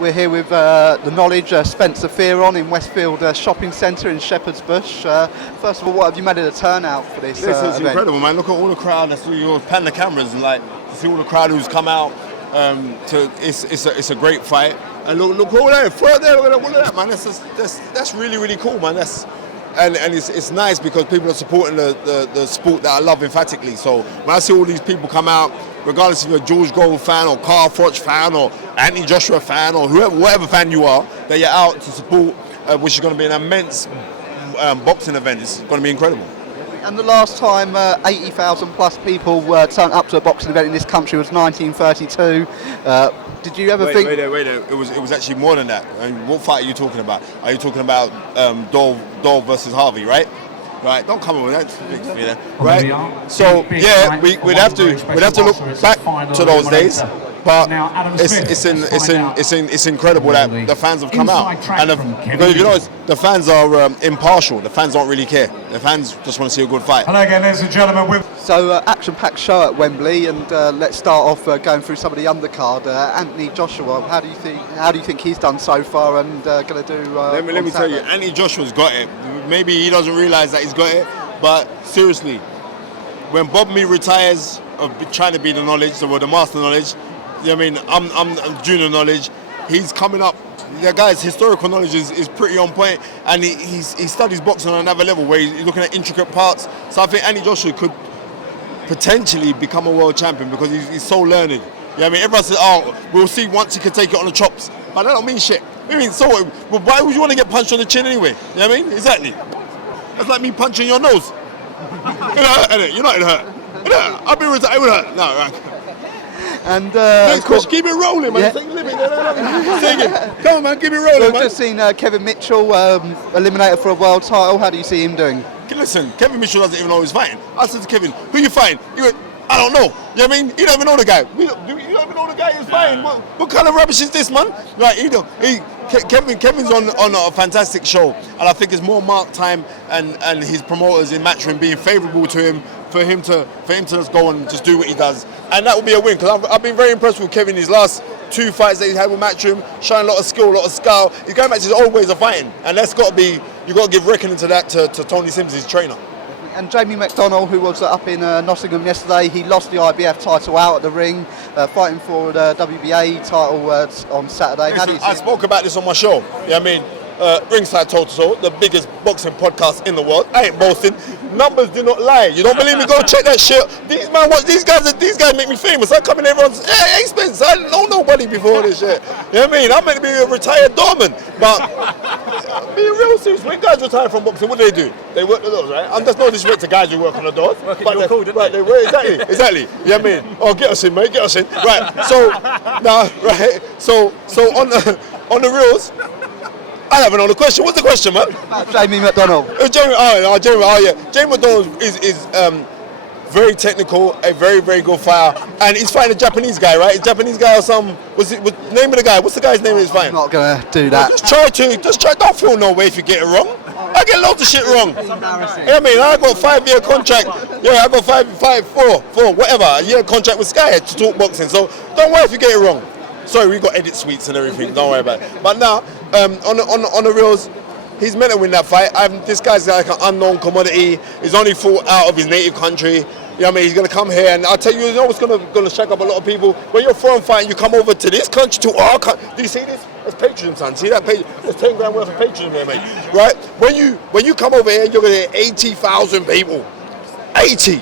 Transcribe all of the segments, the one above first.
We're here with the Knowledge, Spencer Fearon in Westfield Shopping Centre in Shepherd's Bush. First of all, what have you made of the turnout for this This is event? incredible, man. Look at all the crowd. That's what you'll pan the cameras and to see all the crowd who's come out. It's a great fight. And look all that, look at all of that, man. That's really cool, man. And it's nice because people are supporting the sport that I love emphatically. So when I see all these people come out, regardless if you're a George Gold fan or Carl Froch fan or Anthony Joshua fan or whatever fan you are, that you're out to support, which is going to be an immense boxing event. It's going to be incredible. And the last time 80,000 plus people turned up to a boxing event in this country was 1932. Did you ever think? Wait there. It was actually more than that. I mean, what fight are you talking about? Are you talking about Dole versus Harvey, right? Right. Don't come with that, right? So yeah, we'd have to look back to those days. But it's incredible that the fans have come out, and because you know the fans are impartial. The fans don't really care. The fans just want to see a good fight. Hello again, ladies and gentlemen. So action-packed show at Wembley, and let's start off going through some of the undercard. Anthony Joshua, how do you think he's done so far, and going to do? Let me tell you, Anthony Joshua's got it. Maybe he doesn't realise that he's got it, but seriously, when Bob Mee retires of trying to be the Knowledge, or the Master Knowledge. I mean, I'm junior Knowledge. He's coming up. The guy's historical knowledge is pretty on point, and he studies boxing on another level where he's looking at intricate parts. So I think Andy Joshua could potentially become a world champion because he's so learned. You know what I mean? Everyone says, "Oh, we'll see once he can take it on the chops," but that don't mean shit. I mean, so why would you want to get punched on the chin anyway? You know what I mean? Exactly. That's like me punching your nose. You're not in hurt. I'll be retired. It would hurt. No, right. And Chris, keep it rolling, man. Yeah. Come on, man, keep it rolling. We've just seen Kevin Mitchell eliminated for a world title. How do you see him doing? Listen, Kevin Mitchell doesn't even know he's fighting. I said to Kevin, who you fighting? He went, I don't know. You know what I mean? You don't even know the guy. You don't even know the guy who's fighting. What kind of rubbish is this, man? Like, Kevin's on a fantastic show, and I think it's more mark time and his promoters in Matchroom being favourable to him for him to just go and just do what he does, and that would be a win because I've been very impressed with Kevin. His last 2 fights that he's had with Matchroom, showing a lot of skill, a lot of skill. He's going back to his old ways of fighting, and that's got to be, you've got to give reckoning to that to Tony Sims, his trainer. And Jamie McDonnell, who was up in Nottingham yesterday, he lost the IBF title out at the ring, fighting for the WBA title on Saturday. How do you see? I spoke about this on my show. Yeah, I mean, Ringside Total, the biggest boxing podcast in the world. I ain't boasting. Numbers do not lie. You don't believe me? Go check that shit. These guys make me famous. I come in, everyone's, hey Spence, I don't know nobody before this shit. You know what I mean? I'm meant to be a retired doorman, but being real serious, when guys retire from boxing, what do? They work the doors, right? I'm just no disrespect to guys who work on the doors. They work, exactly. You know what I mean? Oh, get us in, mate, get us in. Right, so on the reels, I don't even know the question. What's the question, man? Jamie McDonnell. Jamie McDonnell is very technical, a very good fighter, and he's fighting a Japanese guy, right? A Japanese guy or some. Name of the guy? What's the guy's name? He's fighting. I'm not gonna do that. Just try. Don't feel no way if you get it wrong. I get loads of shit wrong. You know what I mean? I got a 5-year contract. Yeah, I got 4 whatever, a year contract with Sky to talk boxing. So don't worry if you get it wrong. Sorry, we got edit suites and everything. Don't worry about it. But now, on the reels, he's meant to win that fight. This guy's like an unknown commodity. He's only fought out of his native country. You know what I mean? He's going to come here, and I'll tell you, you know what's going to shake up a lot of people? When you're foreign fighting, you come over to this country, to our country. Do you see this? That's patriotism, son. See that? There's 10 grand worth of patriotism there, mate. Right? When you come over here, you're going to get 80,000 people. 80.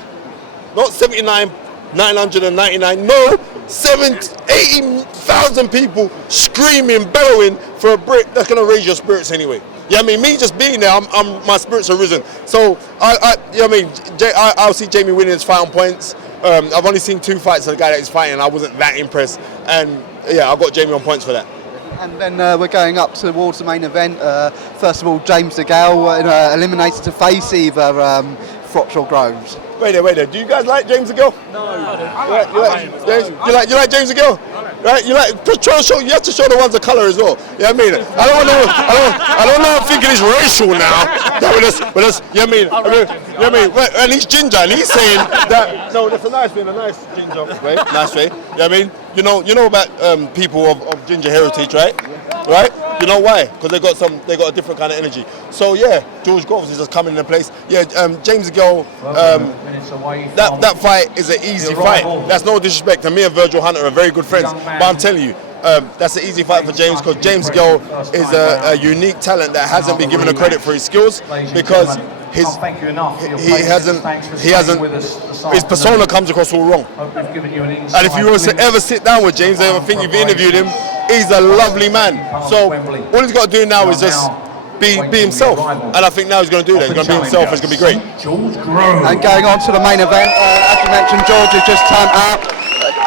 Not 79,999. No. 80,000 people screaming, bellowing for a Brit that's going to raise your spirits anyway. Yeah, I mean, me just being there, my spirits are risen. So, I'll see Jamie winning his fight on points. I've only seen 2 fights of the guy that he's fighting, and I wasn't that impressed. And yeah, I got Jamie on points for that. And then we're going up towards the main event. First of all, James DeGale eliminated to face either Froch or Groves. Wait there. Do you guys like James DeGale? No. You like James DeGale? right? You like try to show. You have to show the ones of color as well. You know what I mean? I don't know. I'm thinking it's racial now. That with us. You know what I mean? You know what I mean? And he's ginger, and he's saying that. No, that's a nice ginger, right? Nice way. You know what I mean? You know about people of ginger heritage, right? Right? You know why? Because they got a different kind of energy. So yeah, George Groves is just coming in place. Yeah, James Gill, that fight is an easy fight. That's no disrespect. And me and Virgil Hunter are very good friends. But I'm telling you, that's an easy fight for James because James Gill is a unique talent that hasn't been given the credit for his skills because his persona comes across all wrong. And if you were to ever sit down with James, I ever think you've interviewed him, he's a lovely man. So all he's got to do now is just be himself. And I think now he's going to do that. He's going to be himself. It's going to be great. And going on to the main event, as you mentioned, George has just turned up,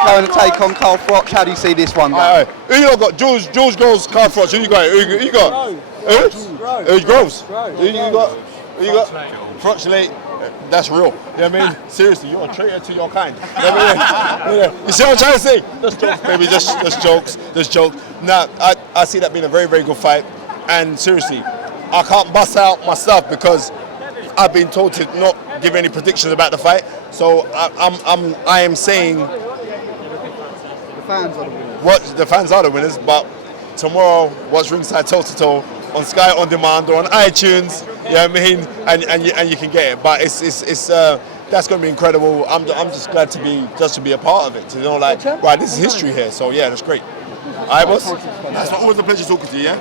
going to take on Carl Froch. How do you see this one going? Who you got? George Groves, Carl Froch. Who you got? Who you got? Who? Groves. Who you got? Froch late. That's real. You know what I mean? Seriously, you're a traitor to your kind. You know what I mean? You see what I'm trying to say? Just jokes, baby. Just jokes. Nah, I see that being a very, very good fight. And seriously, I can't bust out my stuff because I've been told to not give any predictions about the fight. So I am saying The fans are the winners. what the fans are the winners, but tomorrow watch Ringside Toe to Toe on Sky On Demand or on iTunes. You know what I mean? And you can get it. But it's that's going to be incredible. I'm just glad to be a part of it. You know, like right, this is history here. So yeah, that's great. All right, boss. That's always a pleasure talking to you. Yeah.